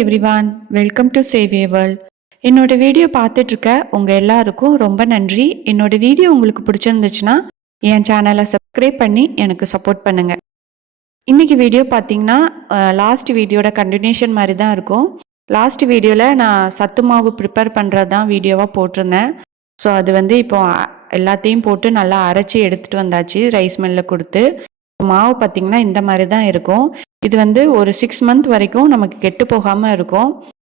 Everyone welcome to சேவேவல் என்னோட video பார்த்துட்ருக்க உங்கள் எல்லாருக்கும் ரொம்ப நன்றி. என்னோட வீடியோ உங்களுக்கு பிடிச்சிருந்துச்சுன்னா என் சேனலை சப்ஸ்கிரைப் பண்ணி எனக்கு சப்போர்ட் பண்ணுங்கள் இன்னைக்கு வீடியோ பார்த்தீங்கன்னா லாஸ்ட் வீடியோட கண்டினியூஷன் மாதிரி தான் இருக்கும். லாஸ்ட் வீடியோவில் நான் சத்து மாவு ப்ரிப்பேர் பண்ணுறது தான் வீடியோவாக போட்டிருந்தேன். ஸோ அது வந்து இப்போ எல்லாத்தையும் போட்டு நல்லா அரைச்சி எடுத்துகிட்டு வந்தாச்சு ரைஸ் மில்லில் கொடுத்து. மாவு பார்த்தீங்கன்னா இந்த மாதிரி தான் இருக்கும். இது வந்து ஒரு சிக்ஸ் மந்த் வரைக்கும் நமக்கு கெட்டு போகாமல் இருக்கும்.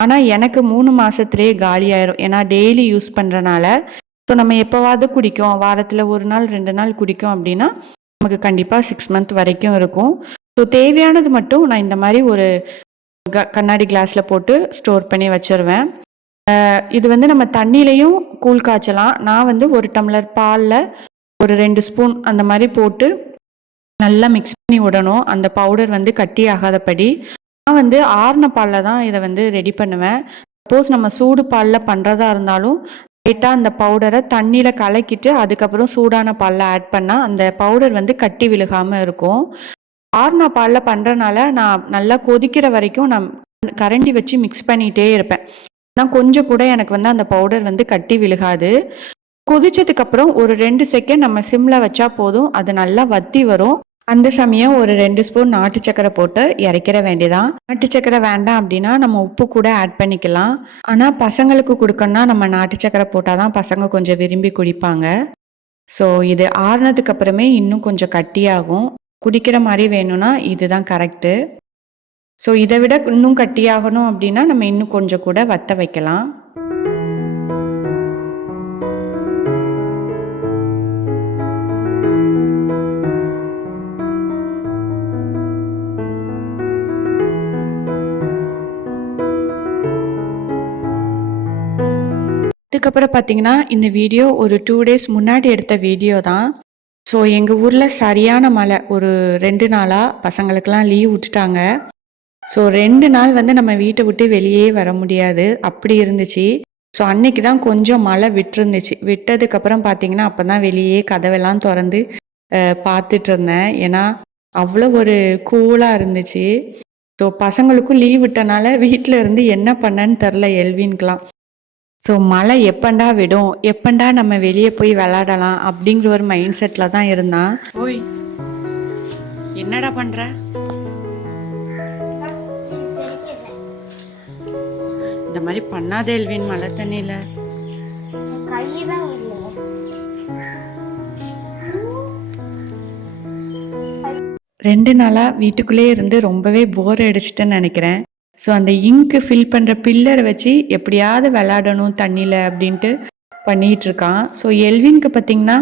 ஆனால் எனக்கு மூணு மாதத்துலேயே காலியாயிரும். ஏன்னா டெய்லி யூஸ் பண்ணுறனால ஸோ நம்ம எப்போவாவது குடிக்கும். வாரத்தில் ஒரு நாள் ரெண்டு நாள் குடிக்கும் அப்படின்னா நமக்கு கண்டிப்பாக சிக்ஸ் மந்த் வரைக்கும் இருக்கும். ஸோ தேவையானது மட்டும் நான் இந்த மாதிரி ஒரு க- கண்ணாடி கிளாஸில் போட்டு ஸ்டோர் பண்ணி வச்சிருவேன். இது வந்து நம்ம தண்ணியிலையும் கூழ் காய்ச்சலாம். நான் வந்து ஒரு டம்ளர் பாலில் ஒரு ரெண்டு ஸ்பூன் அந்த மாதிரி போட்டு நல்லா மிக்ஸ் பண்ணி விடணும். அந்த பவுடர் வந்து கட்டி ஆகாதபடி நான் வந்து ஆறின பாலில் தான் இதை வந்து ரெடி பண்ணுவேன். சப்போஸ் நம்ம சூடு பாலில் பண்ணுறதா இருந்தாலும் லைட்டாக அந்த பவுடரை தண்ணியில் கலக்கிட்டு அதுக்கப்புறம் சூடான பாலில் ஆட் பண்ணால் அந்த பவுடர் வந்து கட்டி விழுகாமல் இருக்கும். ஆறுனா பாலில் பண்ணுறனால நான் நல்லா கொதிக்கிற வரைக்கும் நான் கரண்டி வச்சு மிக்ஸ் பண்ணிகிட்டே இருப்பேன். நான் கொஞ்சம் கூட எனக்கு வந்து அந்த பவுடர் வந்து கட்டி விழுகாது. கொதிச்சதுக்கப்புறம் ஒரு ரெண்டு செகண்ட் நம்ம சிம்மில் வச்சா போதும். அது நல்லா வத்தி வரும். அந்த சமயம் ஒரு ரெண்டு ஸ்பூன் நாட்டு சக்கரை போட்டு இறக்கிற வேண்டியதான் நாட்டு சக்கரை வேண்டாம் அப்படின்னா நம்ம உப்பு கூட ஆட் பண்ணிக்கலாம். ஆனால் பசங்களுக்கு கொடுக்கணும்னா நம்ம நாட்டு சக்கரை போட்டால் தான் பசங்க கொஞ்சம் விரும்பி குடிப்பாங்க. ஸோ இது ஆறுனதுக்கு அப்புறமே இன்னும் கொஞ்சம் கட்டியாகும். குடிக்கிற மாதிரி வேணும்னா இதுதான் கரெக்டு ஸோ இதை விட இன்னும் கட்டியாகணும் அப்படின்னா நம்ம இன்னும் கொஞ்சம் கூட வத்த வைக்கலாம். அதுக்கப்புறம் பார்த்தீங்கன்னா இந்த வீடியோ ஒரு டூ டேஸ் முன்னாடி எடுத்த வீடியோ தான். ஸோ எங்கள் ஊரில் சரியான மழை. ஒரு ரெண்டு நாளாக பசங்களுக்கெல்லாம் லீவ் விட்டுட்டாங்க. ஸோ ரெண்டு நாள் வந்து நம்ம வீட்டை விட்டு வெளியே வர முடியாது. அப்படி இருந்துச்சு. ஸோ அன்னைக்கு தான் கொஞ்சம் மழை விட்டுருந்துச்சு. விட்டதுக்கப்புறம் பார்த்தீங்கன்னா அப்போ தான் வெளியே கதவெல்லாம் திறந்து பார்த்துட்டு இருந்தேன். ஏன்னா அவ்வளோ ஒரு கூலாக இருந்துச்சு. ஸோ பசங்களுக்கும் லீவ் விட்டனால வீட்டில் இருந்து என்ன பண்ணேன்னு தெரில எல்வின்க்கெலாம் ஸோ மழை எப்பண்டா விடும்? எப்பண்டா நம்ம வெளியே போய் விளாடலாம் அப்படிங்கிற ஒரு மைண்ட் செட்டில் தான் இருந்தான். ஓய் என்னடா பண்ற? இந்த மாதிரி பண்ணாதே எல்வின் மழை தண்ணியில். ரெண்டு நாளாக வீட்டுக்குள்ளே இருந்து ரொம்பவே போர் அடிச்சிட்டேன்னு நினைக்கிறேன். ஸோ அந்த இங்கு ஃபில் பண்ணுற பில்லரை வச்சு எப்படியாவது விளையாடணும் தண்ணியில் அப்படின்ட்டு பண்ணிகிட்டு இருக்கான். ஸோ எல்வின்க்கு பார்த்தீங்கன்னா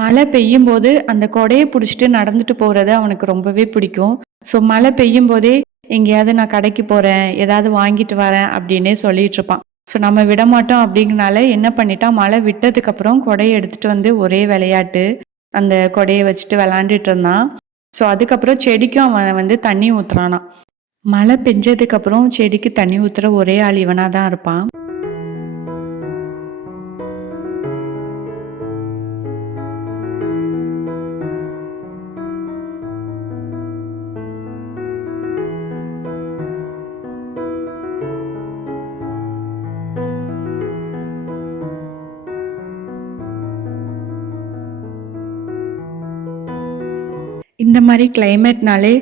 மழை பெய்யும் போது அந்த கொடையை பிடிச்சிட்டு நடந்துட்டு போகிறது அவனுக்கு ரொம்பவே பிடிக்கும். ஸோ மழை பெய்யும் போதே எங்கேயாவது நான் கடைக்கு போகிறேன் ஏதாவது வாங்கிட்டு வரேன் அப்படின்னே சொல்லிட்டு இருப்பான். ஸோ நம்ம விட மாட்டோம் அப்படிங்கனால என்ன பண்ணிட்டான் மழை விட்டதுக்கப்புறம் கொடையை எடுத்துகிட்டு வந்து ஒரே விளையாட்டு அந்த கொடையை வச்சுட்டு விளாண்டுட்டு இருந்தான். ஸோ அதுக்கப்புறம் செடிக்கும் அவன் வந்து தண்ணி ஊற்றுறானா மழை பெஞ்சதுக்கு அப்புறம் செடிக்கு தண்ணி ஊத்துற ஒரே ஆள் இவனா தான் இருப்பான். இந்த மாதிரி கிளைமேட்னாலே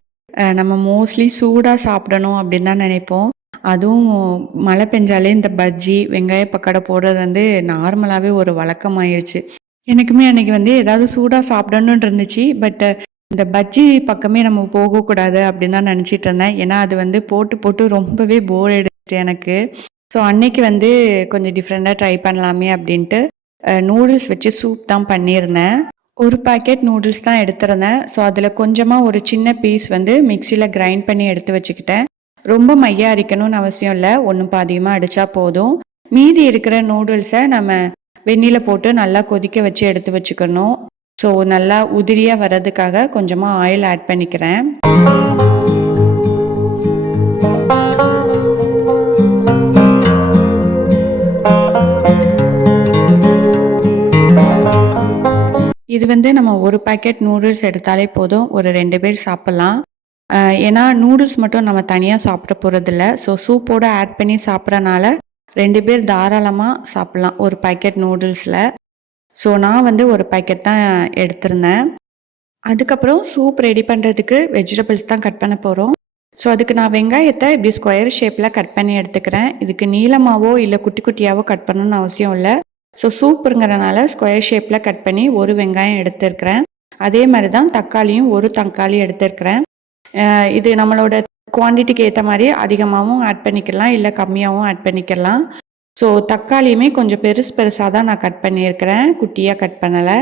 நம்ம மோஸ்ட்லி சூடாக சாப்பிடணும் அப்படின்னு தான் நினைப்போம். அதுவும் மழை பெஞ்சாலே இந்த பஜ்ஜி வெங்காய பக்கடை போடுறது வந்து நார்மலாகவே ஒரு வழக்கமாயிருச்சு. எனக்குமே அன்னைக்கு வந்து ஏதாவது சூடாக சாப்பிடணும்னு இருந்துச்சு. பட் இந்த பஜ்ஜி பக்கமே நம்ம போகக்கூடாது அப்படின்னு தான் நினச்சிட்டு இருந்தேன். ஏன்னா அது வந்து போட்டு போட்டு ரொம்பவே போர் ஆயிடுச்சு எனக்கு. ஸோ அன்னைக்கு வந்து கொஞ்சம் டிஃப்ரெண்ட்டாக ட்ரை பண்ணலாமே அப்படின்ட்டு நூடுல்ஸ் வச்சு சூப் தான் பண்ணியிருந்தேன். ஒரு பாக்கெட் நூடுல்ஸ் தான் எடுத்திருந்தேன். ஸோ அதில் கொஞ்சமாக ஒரு சின்ன பீஸ் வந்து மிக்சியில் கிரைண்ட் பண்ணி எடுத்து வச்சுக்கிட்டேன். ரொம்ப மையா அரைக்கணும்னு அவசியம் இல்லை. ஒன்றும் பாதியமாக அடித்தா போதும். மீதி இருக்கிற நூடுல்ஸை நம்ம வெந்நில போட்டு நல்லா கொதிக்க வச்சு எடுத்து வச்சுக்கணும். ஸோ நல்லா உதிரியாக வர்றதுக்காக கொஞ்சமாக ஆயில் ஆட் பண்ணிக்கிறேன். இது வந்து நம்ம ஒரு பாக்கெட் நூடுல்ஸ் எடுத்தாலே போதும். ஒரு ரெண்டு பேர் சாப்பிட்லாம். ஏன்னா நூடுல்ஸ் மட்டும் நம்ம தனியாக சாப்பிட போகிறதில்ல ஸோ சூப்போடு ஆட் பண்ணி சாப்பிட்றனால ரெண்டு பேர் தாராளமாக சாப்பிட்லாம் ஒரு பாக்கெட் நூடுல்ஸில் ஸோ நான் வந்து ஒரு பாக்கெட் தான் எடுத்திருந்தேன். அதுக்கப்புறம் சூப் ரெடி பண்ணுறதுக்கு வெஜிடபிள்ஸ் தான் கட் பண்ண போகிறோம் ஸோ அதுக்கு நான் வெங்காயத்தை இப்படி ஸ்கொயர் ஷேப்பில் கட் பண்ணி எடுத்துக்கிறேன். இதுக்கு நீளமாவோ இல்லை குட்டி குட்டியாவோ கட் பண்ணணும்னு அவசியம் இல்லை. ஸோ சூப்புங்கிறனால ஸ்கொயர் ஷேப்பில் கட் பண்ணி ஒரு வெங்காயம் எடுத்துருக்கிறேன். அதே மாதிரி தான் தக்காளியும் ஒரு தக்காளி எடுத்துருக்கிறேன். இது நம்மளோட குவான்டிட்டிக்கு ஏற்ற மாதிரி அதிகமாகவும் ஆட் பண்ணிக்கலாம் இல்லை கம்மியாகவும் ஆட் பண்ணிக்கலாம். ஸோ தக்காளியுமே கொஞ்சம் பெருசு பெருசாக தான் நான் கட் பண்ணியிருக்கிறேன். குட்டியாக கட் பண்ணலை.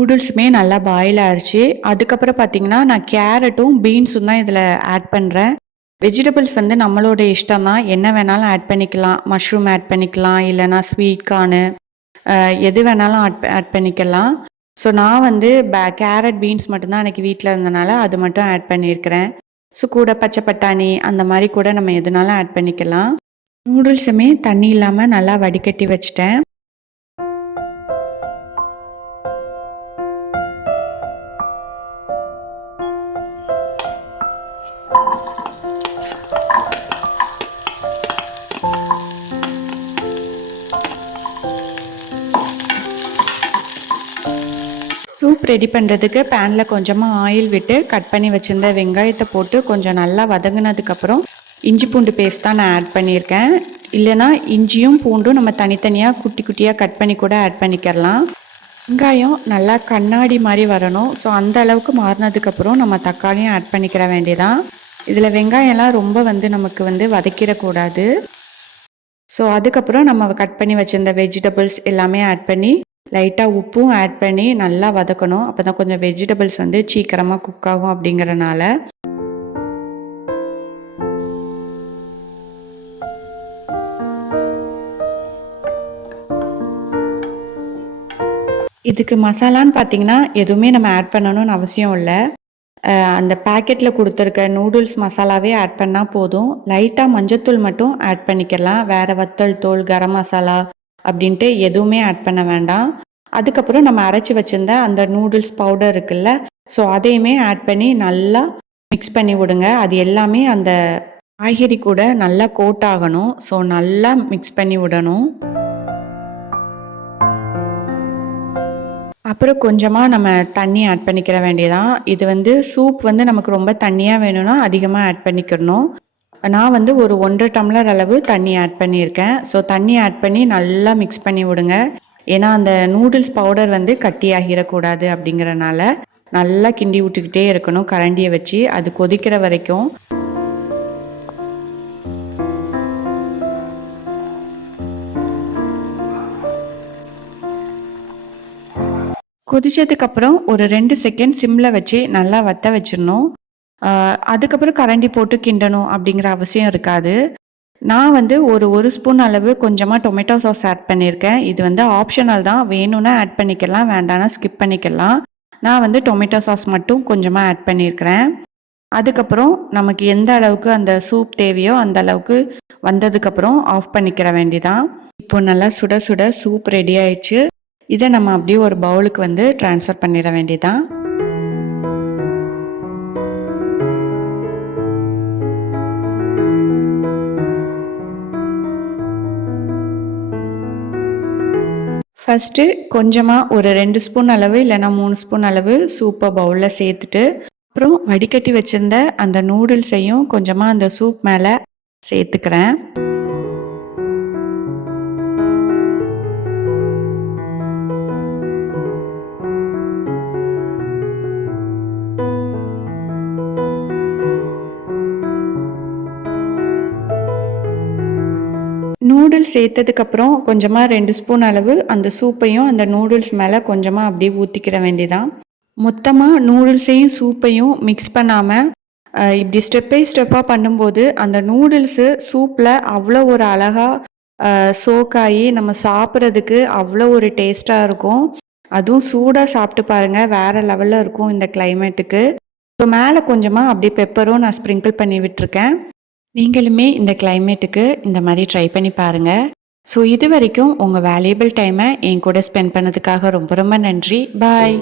நூடுல்ஸுமே நல்லா பாயில் ஆயிடுச்சு அதுக்கப்புறம் பார்த்தீங்கன்னா நான் கேரட்டும் பீன்ஸும் தான் இதில் ஆட் பண்ணுறேன் வெஜிடபிள்ஸ் வந்து நம்மளோட இஷ்டம் தான். என்ன வேணாலும் ஆட் பண்ணிக்கலாம். மஷ்ரூம் ஆட் பண்ணிக்கலாம். இல்லைனா ஸ்வீட் கார்னு எது வேணாலும் ஆட் ஆட் பண்ணிக்கலாம். ஸோ நான் வந்து பே கேரட் பீன்ஸ் மட்டும்தான் எனக்கு வீட்டில் இருந்தனால அது மட்டும் ஆட் பண்ணியிருக்கிறேன். ஸோ கூட பச்சை பட்டாணி அந்த மாதிரி கூட நம்ம எதுனாலும் ஆட் பண்ணிக்கலாம். நூடுல்ஸுமே தண்ணி இல்லாமல் நல்லா வடிகட்டி வச்சிட்டேன். சூப் ரெடி பண்ணுறதுக்கு பேனில் கொஞ்சமாக ஆயில் விட்டு கட் பண்ணி வச்சுருந்த வெங்காயத்தை போட்டு கொஞ்சம் நல்லா வதங்கினதுக்கப்புறம் இஞ்சி பூண்டு பேஸ்ட் தான் நான் ஆட் பண்ணியிருக்கேன். இல்லைனா இஞ்சியும் பூண்டும் நம்ம தனித்தனியாக குட்டி குட்டியாக கட் பண்ணி கூட ஆட் பண்ணிக்கிறலாம். வெங்காயம் நல்லா கண்ணாடி மாதிரி வரணும். ஸோ அந்த அளவுக்கு மாறினதுக்கப்புறம் நம்ம தக்காளியும் ஆட் பண்ணிக்கிற வேண்டியதான் இதில் வெங்காயம்லாம் ரொம்ப வந்து நமக்கு வந்து வதக்கிடக்கூடாது. ஸோ அதுக்கப்புறம் நம்ம கட் பண்ணி வச்சுருந்த வெஜிடபிள்ஸ் எல்லாமே ஆட் பண்ணி லைட்டாக உப்பும் ஆட் பண்ணி நல்லா வதக்கணும். அப்போ தான் கொஞ்சம் வெஜிடபிள்ஸ் வந்து சீக்கிரமாக குக் ஆகும் அப்படிங்கிறனால. இதுக்கு மசாலான்னு பார்த்தீங்கன்னா எதுவுமே நம்ம ஆட் பண்ணணும்னு அவசியம் இல்லை. அந்த பேக்கெட்டில் கொடுத்துருக்க நூடுல்ஸ் மசாலாவே ஆட் பண்ணால் போதும். லைட்டாக மஞ்சத்தூள் மட்டும் ஆட் பண்ணிக்கலாம். வேறு வத்தல் தூள் கரம் மசாலா அப்படின்ட்டு எதுவுமே ஆட் பண்ண வேண்டாம். அதுக்கப்புறம் நம்ம அரைச்சி வச்சிருந்த அந்த நூடுல்ஸ் பவுடர் இருக்குல்ல ஸோ அதையுமே ஆட் பண்ணி நல்லா மிக்ஸ் பண்ணி விடுங்க. அது எல்லாமே அந்த காய்கறி கூட நல்லா கோட் ஆகணும். ஸோ நல்லா மிக்ஸ் பண்ணி விடணும். அப்புறம் கொஞ்சமாக நம்ம தண்ணி ஆட் பண்ணிக்கிற வேண்டியதான் இது வந்து சூப் வந்து நமக்கு ரொம்ப தண்ணியாக வேணும்னா அதிகமாக ஆட் பண்ணிக்கிறணும். நான் வந்து ஒரு ஒன்றரை டம்ளர் அளவு தண்ணி ஆட் பண்ணியிருக்கேன். ஸோ தண்ணி ஆட் பண்ணி நல்லா மிக்ஸ் பண்ணி விடுங்க. ஏன்னா அந்த நூடுல்ஸ் பவுடர் வந்து கட்டியாகிடக்கூடாது அப்படிங்கிறனால நல்லா கிண்டி விட்டுக்கிட்டே இருக்கணும் கரண்டியை வச்சு. அது கொதிக்கிற வரைக்கும். கொதிச்சதுக்கப்புறம் ஒரு ரெண்டு செகண்ட் சிம்மில் வச்சு நல்லா வத்த வச்சிடணும். அதுக்கப்புறம் கரண்டி போட்டு கிண்டணும் அப்படிங்கிற அவசியம் இருக்காது. நான் வந்து ஒரு ஒரு ஸ்பூன் அளவு கொஞ்சமாக டொமேட்டோ சாஸ் ஆட் பண்ணியிருக்கேன். இது வந்து ஆப்ஷனல் தான். வேணும்னா ஆட் பண்ணிக்கலாம் வேண்டாம்னா ஸ்கிப் பண்ணிக்கலாம். நான் வந்து டொமேட்டோ சாஸ் மட்டும் கொஞ்சமாக ஆட் பண்ணியிருக்கிறேன். அதுக்கப்புறம் நமக்கு எந்த அளவுக்கு அந்த சூப் தேவையோ அந்த அளவுக்கு வந்ததுக்கப்புறம் ஆஃப் பண்ணிக்கிற வேண்டிதான். இப்போ நல்லா சுட சுட சூப் ரெடி ஆயிடுச்சு. இதை நம்ம அப்படியே ஒரு பவுலுக்கு வந்து ட்ரான்ஸ்ஃபர் பண்ணிட வேண்டியதான் ஃபஸ்ட்டு கொஞ்சமாக ஒரு ரெண்டு ஸ்பூன் அளவு இல்லைன்னா மூணு ஸ்பூன் அளவு சூப்பை பவுலில் சேர்த்துட்டு அப்புறம் வடிகட்டி வச்சிருந்த அந்த நூடுல்ஸையும் கொஞ்சமாக அந்த சூப் மேலே சேர்த்துக்கிறேன். நூடுல்ஸ் சேர்த்ததுக்கப்புறம் கொஞ்சமாக ரெண்டு ஸ்பூன் அளவு அந்த சூப்பையும் அந்த நூடுல்ஸ் மேலே கொஞ்சமாக அப்படியே ஊற்றிக்கிற வேண்டியதான் மொத்தமாக நூடுல்ஸையும் சூப்பையும் மிக்ஸ் பண்ணாமல் இப்படி ஸ்டெப் பை ஸ்டெப்பாக பண்ணும்போது அந்த நூடுல்ஸு சூப்பில் அவ்வளோ ஒரு அழகாக சோக்காகி நம்ம சாப்பிட்றதுக்கு அவ்வளோ ஒரு டேஸ்ட்டாக இருக்கும். அதுவும் சூடாக சாப்பிட்டு பாருங்கள் வேறு லெவலில் இருக்கும் இந்த கிளைமேட்டுக்கு ஸோ மேலே கொஞ்சமாக அப்படியே பெப்பரும் நான் ஸ்ப்ரிங்கிள் பண்ணி விட்டுருக்கேன். நீங்களுமே இந்த கிளைமேட்டுக்கு இந்த மாதிரி ட்ரை பண்ணி பாருங்கள் ஸோ இது வரைக்கும் உங்கள் வேல்யூபிள் டைமை என் கூட ஸ்பெண்ட் பண்ணதுக்காக ரொம்ப ரொம்ப நன்றி. பாய்